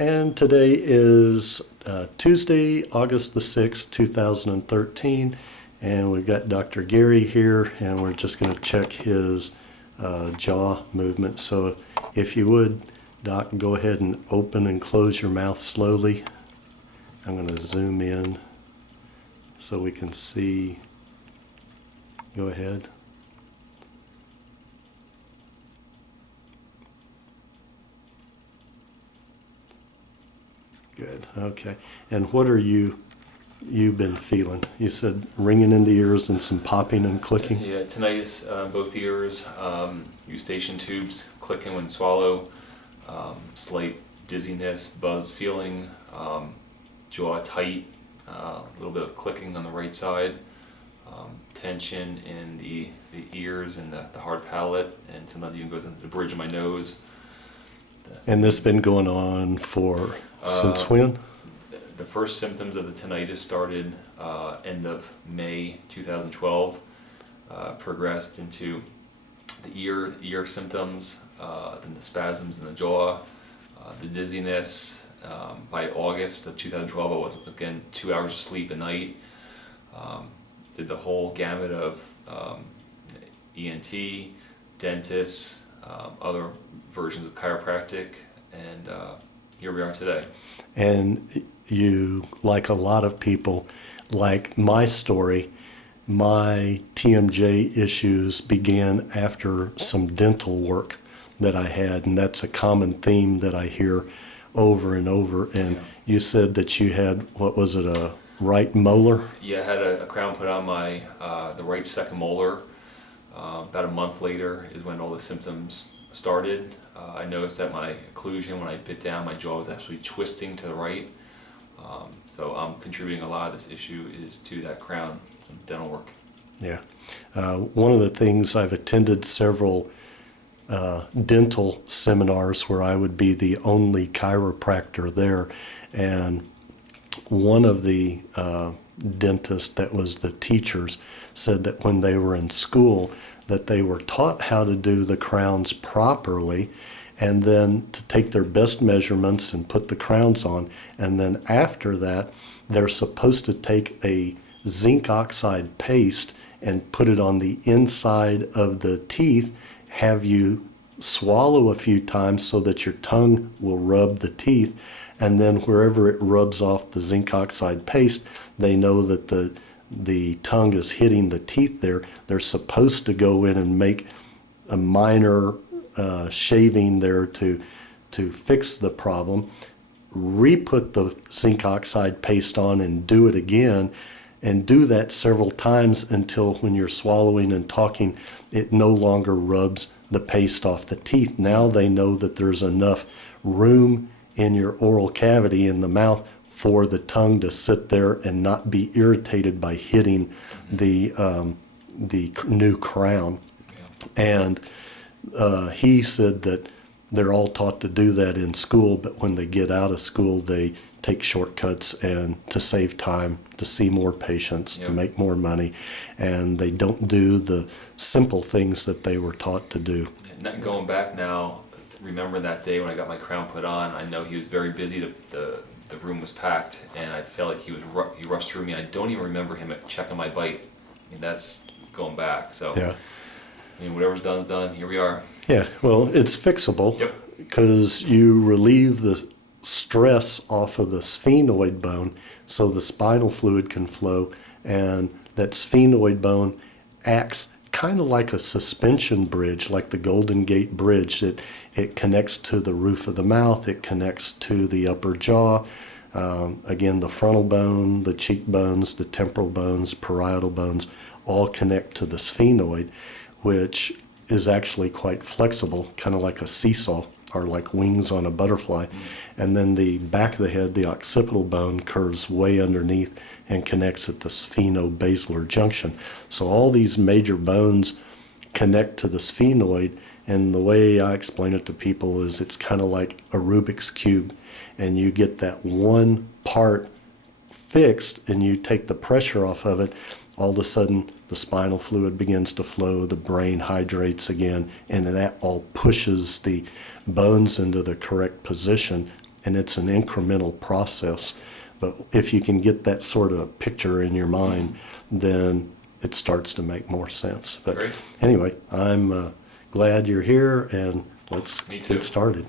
And today is Tuesday, August the 6th, 2013. And we've got Dr. Gary here, and we're just going to check his jaw movement. So if you would, Doc, go ahead and open and close your mouth slowly. I'm going to zoom in so we can see. Go ahead. Good. Okay. And what are you've been feeling? You said ringing in the ears and some popping and clicking? Yeah, tinnitus, both ears, eustachian tubes, clicking when swallow, slight dizziness, buzz feeling, jaw tight, a little bit of clicking on the right side, tension in the ears and the hard palate, and sometimes even goes into the bridge of my nose. And this been going on for since when? The first symptoms of the tinnitus started end of May 2012, progressed into the ear symptoms, then the spasms in the jaw, the dizziness. By August of 2012, I was, again, 2 hours of sleep a night. Did the whole gamut of ENT, dentists, other versions of chiropractic, and here we are today. And you, like a lot of people, like my story, my TMJ issues began after some dental work that I had, and that's a common theme that I hear over and over. And yeah. You said that you had, what was it, a right molar? Yeah, I had a crown put on my the right second molar. About a month later is when all the symptoms started. I noticed that my occlusion, when I bit down, my jaw was actually twisting to the right. So I'm contributing a lot of this issue is to that crown, some dental work. Yeah. One of the things, I've attended several dental seminars where I would be the only chiropractor there, and one of the dentists that was the teachers said that when they were in school that they were taught how to do the crowns properly, and then to take their best measurements and put the crowns on, and then after that they're supposed to take a zinc oxide paste and put it on the inside of the teeth, have you swallow a few times so that your tongue will rub the teeth, and then wherever it rubs off the zinc oxide paste, they know that the tongue is hitting the teeth there. They're supposed to go in and make a minor shaving there to fix the problem, re-put the zinc oxide paste on and do it again, and do that several times until when you're swallowing and talking, it no longer rubs the paste off the teeth. Now they know that there's enough room in your oral cavity in the mouth for the tongue to sit there and not be irritated by hitting the new crown. Yeah. And he said that they're all taught to do that in school, but when they get out of school, they take shortcuts and to save time, to see more patients, to make more money, and they don't do the simple things that they were taught to do. Going back now, remember that day when I got my crown put on, I know he was very busy, the room was packed, and I felt like he rushed through me. I don't even remember him checking my bite. I mean, that's going back, so yeah. I mean, whatever's done is done. Here we are. Yeah, well, it's fixable. Yep. Because you relieve the stress off of the sphenoid bone so the spinal fluid can flow, and that sphenoid bone acts kind of like a suspension bridge, like the Golden Gate Bridge. It connects to the roof of the mouth, it connects to the upper jaw, again, the frontal bone, the cheekbones, the temporal bones, parietal bones, all connect to the sphenoid, which is actually quite flexible, kind of like a seesaw, or like wings on a butterfly. And then the back of the head, the occipital bone, curves way underneath and connects at the spheno-basilar junction. So all these major bones connect to the sphenoid, and the way I explain it to people is it's kind of like a Rubik's Cube, and you get that one part fixed and you take the pressure off of it, all of a sudden the spinal fluid begins to flow, the brain hydrates again, and that all pushes the bones into the correct position, and it's an incremental process. But if you can get that sort of picture in your mind, then it starts to make more sense. But Great. anyway, I'm glad you're here, and let's Me too. get started.